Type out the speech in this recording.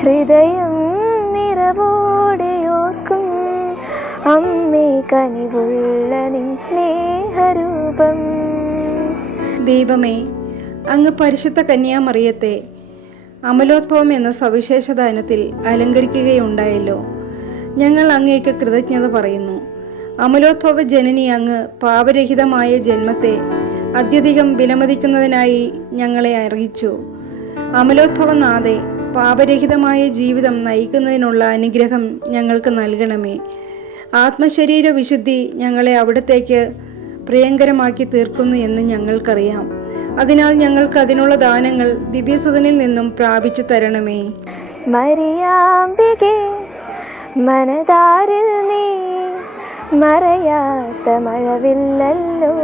ഹൃദയം നിറവോടെയോർക്കും അമ്മേ കനിവുള്ള നിൻ സ്നേഹരൂപം. ദൈവമേ, അങ്ങ് പരിശുദ്ധ കന്യാമറിയത്തെ അമലോദ്ഭവം എന്ന സവിശേഷ ദാനത്തിൽ അലങ്കരിക്കുകയുണ്ടായല്ലോ. ഞങ്ങൾ അങ്ങേക്ക് കൃതജ്ഞത പറയുന്നു. അമലോദ്ഭവ ജനനി അങ്ങ് പാപരഹിതമായ ജന്മത്തെ അത്യധികം വിലമതിക്കുന്നതിനായി ഞങ്ങളെ അറിയിച്ചു. അമലോദ്ഭവനാഥേ, പാപരഹിതമായ ജീവിതം നയിക്കുന്നതിനുള്ള അനുഗ്രഹം ഞങ്ങൾക്ക് നൽകണമേ. ആത്മശരീര വിശുദ്ധി ഞങ്ങളെ അവിടത്തേക്ക് പ്രിയങ്കരമാക്കി തീർക്കുന്നു എന്ന് ഞങ്ങൾക്കറിയാം. അതിനാൽ ഞങ്ങൾക്ക് അതിനുള്ള ദാനങ്ങൾ ദിവ്യസുതനിൽ നിന്നും പ്രാപിച്ചു തരണമേ. മരിയാമ്പികേ, മനതാരിൽ നീ മറയാത്ത മഴവില്ലല്ലോ.